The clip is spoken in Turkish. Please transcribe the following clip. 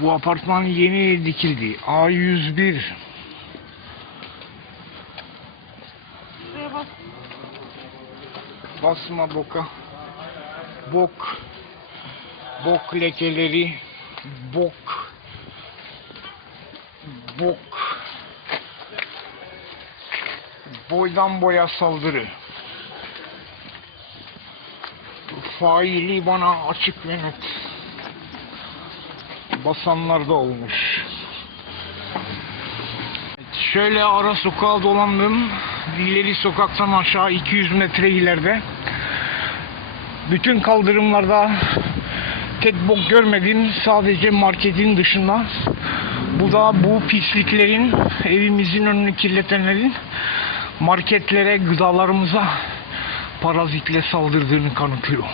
Bu apartman yeni dikildi. A101. Şuraya bak. Basma boka. Bok. Bok lekeleri. Bok. Bok. Boydan boya saldırı. Faili bana açık ve net. Basanlar da olmuş. Şöyle ara sokağa dolandım. İleri sokaktan aşağı 200 metre ileride. Bütün kaldırımlarda tek bok görmedim. Sadece marketin dışında. Bu da bu pisliklerin, evimizin önünü kirletenlerin marketlere, gıdalarımıza parazitle saldırdığını kanıtlıyor.